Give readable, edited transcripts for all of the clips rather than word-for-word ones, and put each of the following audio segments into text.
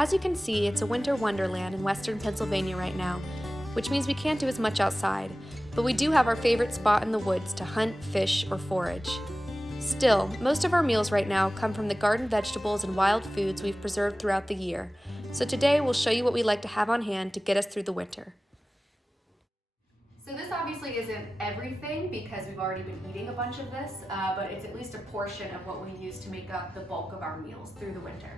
As you can see, it's a winter wonderland in western Pennsylvania right now, which means we can't do as much outside, but we do have our favorite spot in the woods to hunt, fish, or forage. Still, most of our meals right now come from the garden vegetables and wild foods we've preserved throughout the year, so today we'll show you what we like to have on hand to get us through the winter. So this obviously isn't everything because we've already been eating a bunch of this, but it's at least a portion of what we use to make up the bulk of our meals through the winter.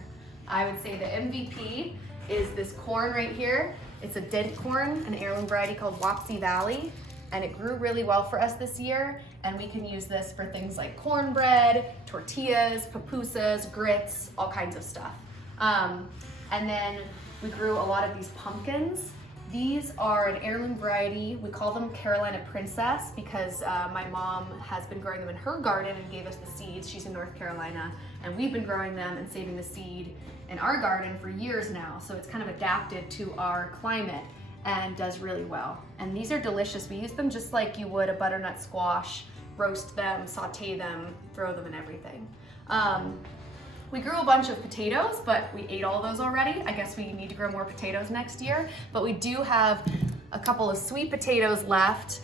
I would say the MVP is this corn right here. It's a dent corn, an heirloom variety called Wapsie Valley, and it grew really well for us this year, and we can use this for things like cornbread, tortillas, pupusas, grits, all kinds of stuff. And then we grew a lot of these pumpkins. These are an heirloom variety. We call them Carolina Princess because my mom has been growing them in her garden and gave us the seeds. She's in North Carolina, and we've been growing them and saving the seed in our garden for years now. So it's kind of adapted to our climate and does really well. And these are delicious. We use them just like you would a butternut squash, roast them, saute them, throw them in everything. We grew a bunch of potatoes, but we ate all those already. I guess we need to grow more potatoes next year, but we do have a couple of sweet potatoes left.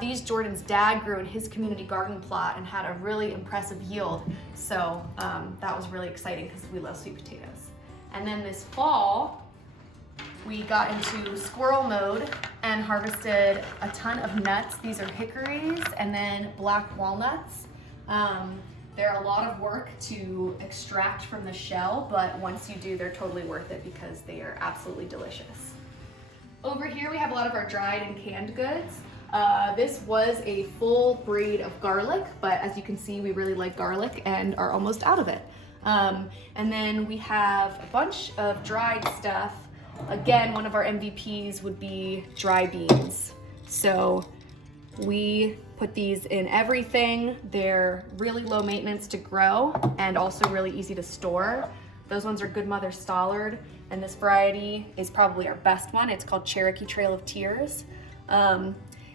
These Jordan's dad grew in his community garden plot and had a really impressive yield. So that was really exciting because we love sweet potatoes. And then this fall, we got into squirrel mode and harvested a ton of nuts. These are hickories and then black walnuts. They're a lot of work to extract from the shell, but once you do, they're totally worth it because they are absolutely delicious. Over here, we have a lot of our dried and canned goods. This was a full braid of garlic, but as you can see, we really like garlic and are almost out of it. And then we have a bunch of dried stuff. Again, one of our MVPs would be dry beans. So we put these in everything. They're really low maintenance to grow and also really easy to store. Those ones are Good Mother Stollard, and this variety is probably our best one. It's called Cherokee Trail of Tears.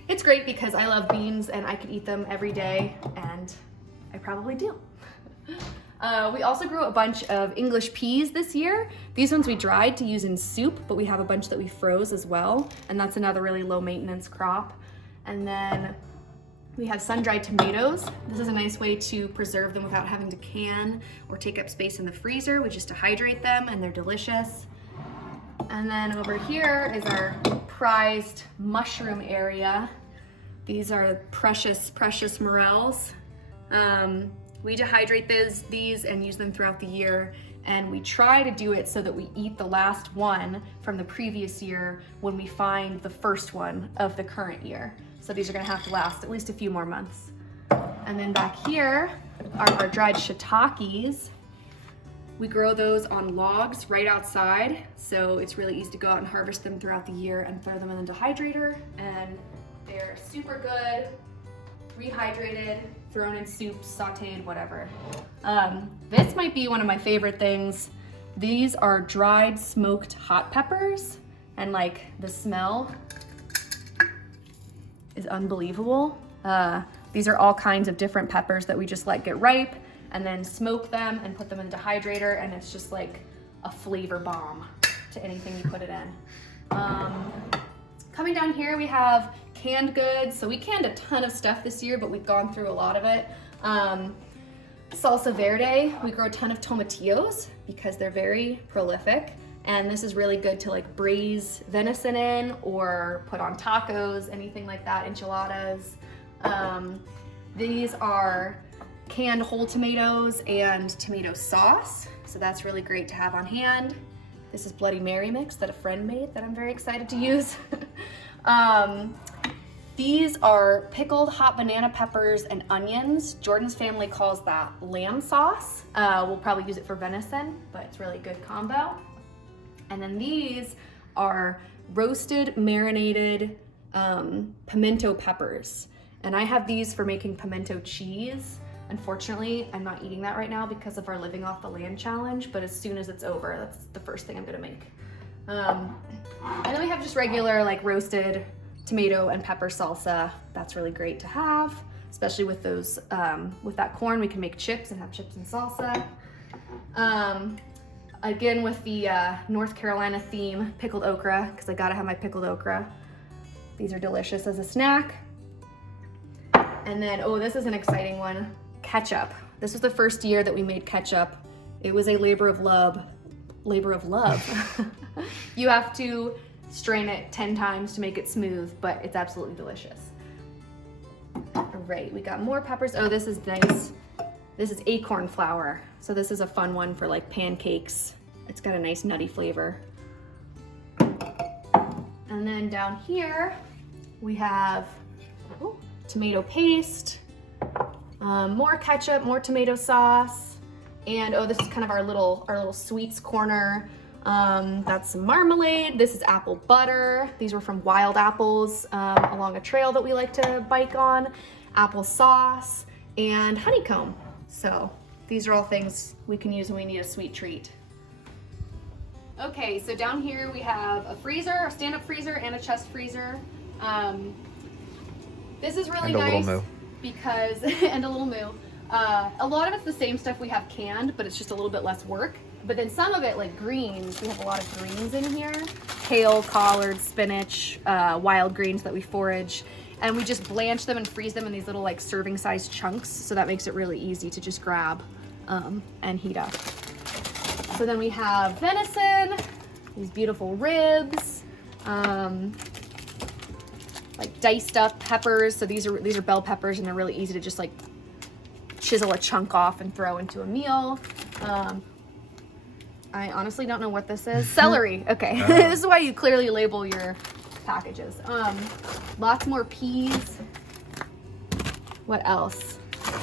It's great because I love beans and I could eat them every day, and I probably do. We also grew a bunch of English peas this year. These ones we dried to use in soup, but we have a bunch that we froze as well, and that's another really low maintenance crop. And then we have sun-dried tomatoes. This is a nice way to preserve them without having to can or take up space in the freezer. We just dehydrate them and they're delicious. And then over here is our prized mushroom area. These are precious, precious morels. We dehydrate these and use them throughout the year, and we try to do it so that we eat the last one from the previous year when we find the first one of the current year. So these are gonna have to last at least a few more months. And then back here are our dried shiitakes. We grow those on logs right outside, so it's really easy to go out and harvest them throughout the year and throw them in the dehydrator, and they're super good, rehydrated, thrown in soups, sauteed, whatever. This might be one of my favorite things. These are dried smoked hot peppers, and like the smell is unbelievable. These are all kinds of different peppers that we just let get ripe and then smoke them and put them in the dehydrator, and it's just like a flavor bomb to anything you put it in. Coming down here, we have canned goods. So we canned a ton of stuff this year, but we've gone through a lot of it. Salsa verde, we grow a ton of tomatillos because they're very prolific. And this is really good to like braise venison in or put on tacos, anything like that, enchiladas. These are canned whole tomatoes and tomato sauce. So that's really great to have on hand. This is Bloody Mary mix that a friend made that I'm very excited to use. These are pickled hot banana peppers and onions. Jordan's family calls that lamb sauce. We'll probably use it for venison, but it's really a good combo. And then these are roasted, marinated pimento peppers. And I have these for making pimento cheese. Unfortunately, I'm not eating that right now because of our living off the land challenge, but as soon as it's over, that's the first thing I'm gonna make. And then we have just regular like roasted tomato and pepper salsa. That's really great to have, especially with those, with that corn. We can make chips and have chips and salsa. Again with the North Carolina theme, pickled okra, because I gotta have my pickled okra. These are delicious as a snack. And then, oh, this is an exciting one, ketchup. This was the first year that we made ketchup. It was a labor of love. You have to strain it 10 times to make it smooth, but it's absolutely delicious. All right, we got more peppers. Oh, this is nice. This is acorn flour. So this is a fun one for like pancakes. It's got a nice nutty flavor. And then down here, we have tomato paste, more ketchup, more tomato sauce, and oh, this is kind of our little sweets corner. That's some marmalade. This is apple butter. These were from wild apples along a trail that we like to bike on. Apple sauce and honeycomb. So these are all things we can use when we need a sweet treat. Okay, so down here we have a freezer, a stand-up freezer, and a chest freezer. This is really nice because, and a little moo. A lot of it's the same stuff we have canned, but it's just a little bit less work. But then some of it, like greens, we have a lot of greens in here. Kale, collards, spinach, wild greens that we forage. And we just blanch them and freeze them in these little like serving size chunks. So that makes it really easy to just grab and heat up. So then we have venison, these beautiful ribs, like diced up peppers. So these are bell peppers, and they're really easy to just like chisel a chunk off and throw into a meal. I honestly don't know what this is. Celery. Okay. This is why you clearly label your packages. Lots more peas. What else?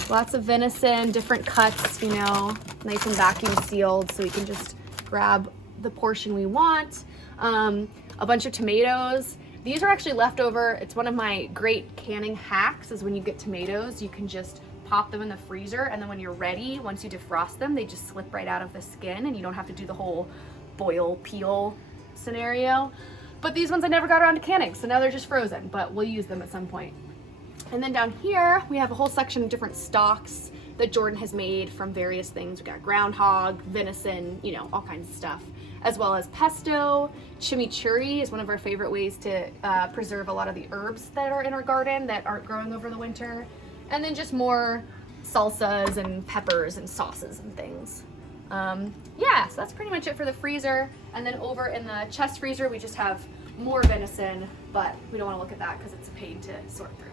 Lots of venison, different cuts, you know, nice and vacuum sealed so we can just grab the portion we want. A bunch of tomatoes. These are actually leftover. It's one of my great canning hacks is when you get tomatoes, you can just pop them in the freezer, and then when you're ready, once you defrost them, they just slip right out of the skin and you don't have to do the whole boil peel scenario. But these ones I never got around to canning, so now they're just frozen, but we'll use them at some point. And then down here, we have a whole section of different stocks that Jordan has made from various things. We got groundhog, venison, you know, all kinds of stuff, as well as pesto. Chimichurri is one of our favorite ways to preserve a lot of the herbs that are in our garden that aren't growing over the winter. And then just more salsas and peppers and sauces and things. Yeah, so that's pretty much it for the freezer. And then over in the chest freezer, we just have more venison, but we don't want to look at that because it's a pain to sort through.